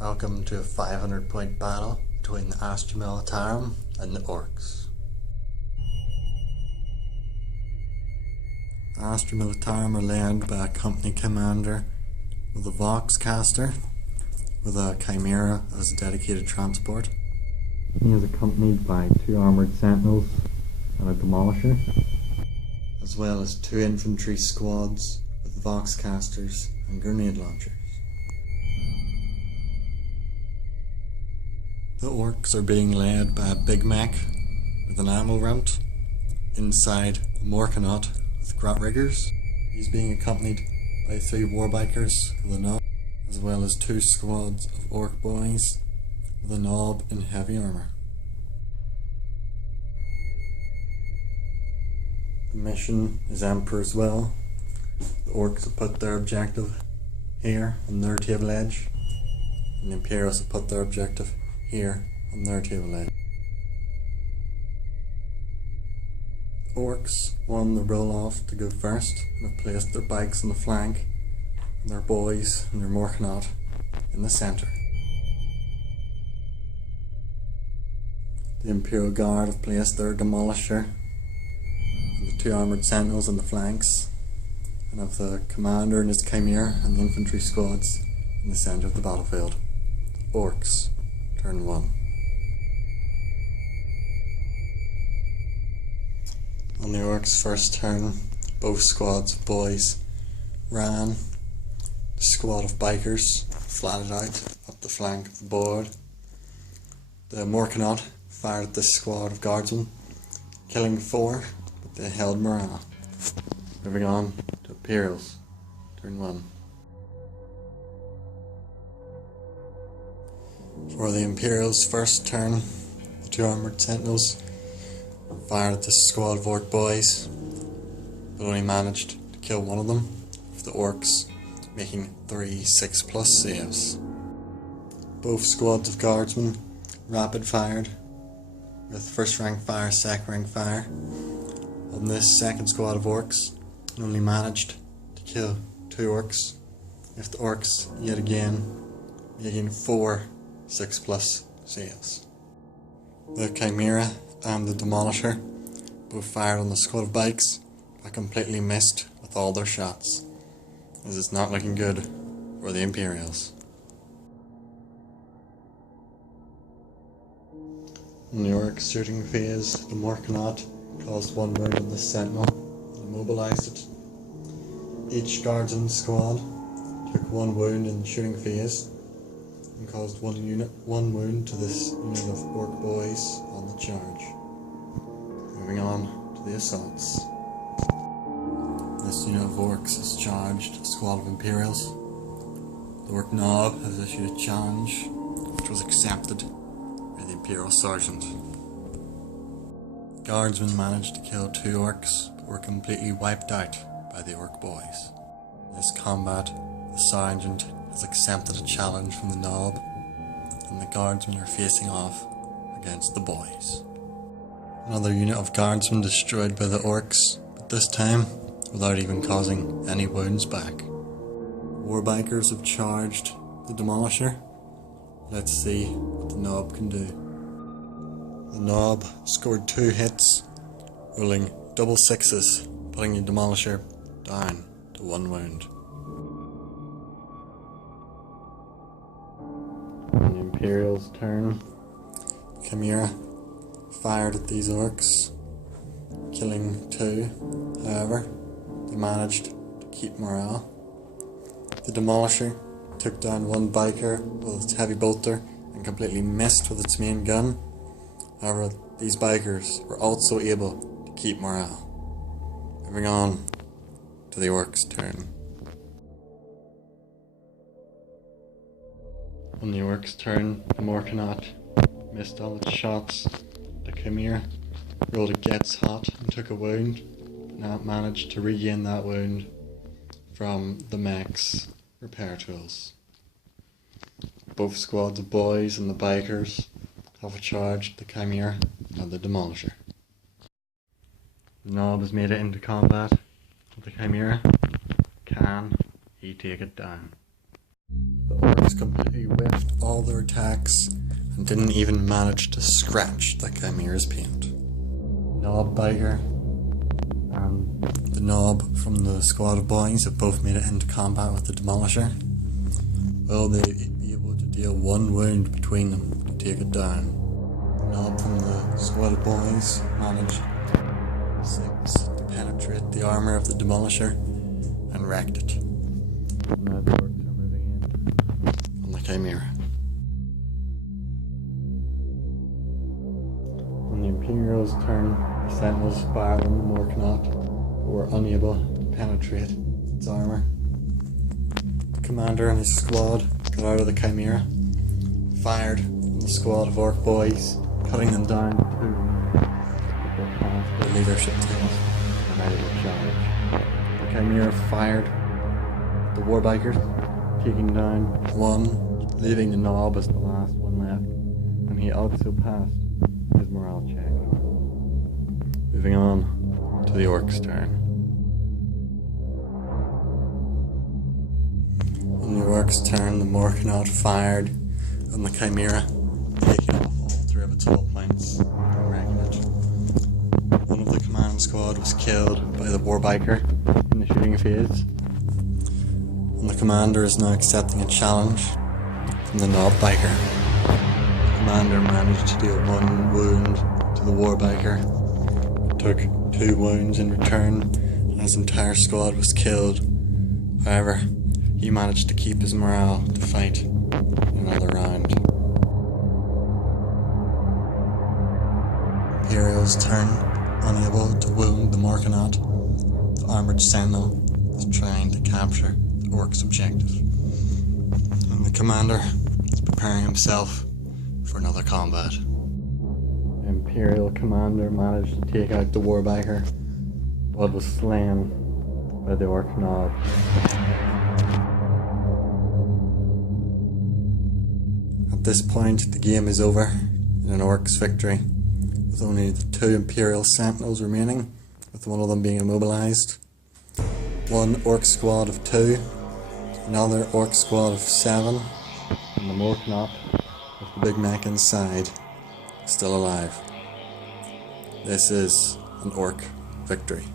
Welcome to a 500-point battle between the Astra Militarum and the Orks. The Astra Militarum are led by a company commander with a Vox caster with a Chimera as a dedicated transport. He is accompanied by 2 armoured sentinels and a demolisher, as well as 2 infantry squads with Vox casters and grenade launchers. The Orks are being led by a big mech with an ammo ramp inside a Morkanaut with grot riggers. He's being accompanied by 3 warbikers with a knob, as well as 2 squads of Ork boys with a knob in heavy armour. The mission is Emperor's Will. The Orks have put their objective here on their table edge, and the Imperials have put their objective here on their table edge. The Orks won the roll off to go first and have placed their bikes on the flank and their boys and their Morkanaut in the centre. The Imperial Guard have placed their demolisher and the 2 armoured sentinels on the flanks, and have the commander and his Chimera and the infantry squads in the centre of the battlefield. Orks, turn 1. On the Orks' first turn, both squads of boys ran. The squad of bikers flatted out up the flank of the board. The Morkanaut fired at this squad of guardsmen, killing 4, but they held morale. Moving on to Imperials, turn 1. For the Imperials' first turn, the 2 armoured sentinels fired at this squad of Ork boys, but only managed to kill 1 of them, with the Orks making 3 6+ saves. Both squads of guardsmen rapid fired, with first rank fire, second rank fire, on this second squad of Orks, and only managed to kill 2 Orks, with the Orks yet again making 4 6+ saves. The Chimera and the Demolisher both fired on the squad of bikes, but completely missed with all their shots, as it's not looking good for the Imperials. In the Orc shooting phase, the Morkanaut caused 1 wound on the sentinel and immobilised it. Each guardsman squad took 1 wound in the shooting phase and caused 1 wound to this unit of Ork boys on the charge. Moving on to the assaults. This unit of Orks has charged a squad of Imperials. The Ork Knob has issued a challenge, which was accepted by the Imperial Sergeant. The guardsmen managed to kill 2 Orks, but were completely wiped out by the Ork boys. In this combat, the Sergeant has accepted a challenge from the Knob, and the guardsmen are facing off against the boys. Another unit of guardsmen destroyed by the Orks, but this time without even causing any wounds back. Warbikers have charged the Demolisher. Let's see what the Knob can do. The Knob scored 2 hits, rolling double 6s, putting the Demolisher down to 1 wound. On the Imperials' turn, Chimera fired at these Orks, killing 2. However, they managed to keep morale. The Demolisher took down 1 biker with its heavy bolter and completely missed with its main gun. However, these bikers were also able to keep morale. Moving on to the Orks' turn. On the Orks' turn, the Morkanaut missed all its shots. The Chimera rolled a Gets Hot and took a wound, but not managed to regain that wound from the mech's repair tools. Both squads of boys and the bikers have charged the Chimera and the Demolisher. The Knob has made it into combat with the Chimera. Can he take it down? The Orks Orks completely whiffed all their attacks and didn't even manage to scratch the Chimera's paint. Knob Biker and the Knob from the squad of boys have both made it into combat with the Demolisher. Will they be able to deal one wound between them to take it down? The Knob from the squad of boys managed to penetrate the armour of the Demolisher and wrecked it. Now the Orks are moving in on the Chimera. On the Imperial's turn, the Sentinels fired on the Morknot, but were unable to penetrate its armour. The commander and his squad got out of the Chimera, fired on the squad of Ork boys, cutting them down to their leadership teams and ready to charge. The Chimera fired the Warbikers, taking down one, leaving the Knob as the last one left, and he also passed his morale check. Moving on to the Orks' turn. On the Orks' turn, the Morknot fired on the Chimera, taking off all three of its hull points and wrecking it. One of the command squad was killed by the Warbiker in the shooting phase, and the commander is now accepting a challenge from the Knob Biker. The commander managed to deal one wound to the Warbiker, took 2 wounds in return, and his entire squad was killed. However, he managed to keep his morale to fight another round. Imperial's turn, unable to wound the Morknot, the armoured Sentinel is trying to capture the Ork's objective, and the commander is preparing himself for another combat. The Imperial commander managed to take out the Warbiker, but was slain by the Ork Knob. At this point, the game is over in an Orks victory, with only the 2 Imperial Sentinels remaining, with one of them being immobilized. One Ork squad of 2, another Ork squad of 7, and the Morknot with the big mech inside, still alive. This is an Ork victory.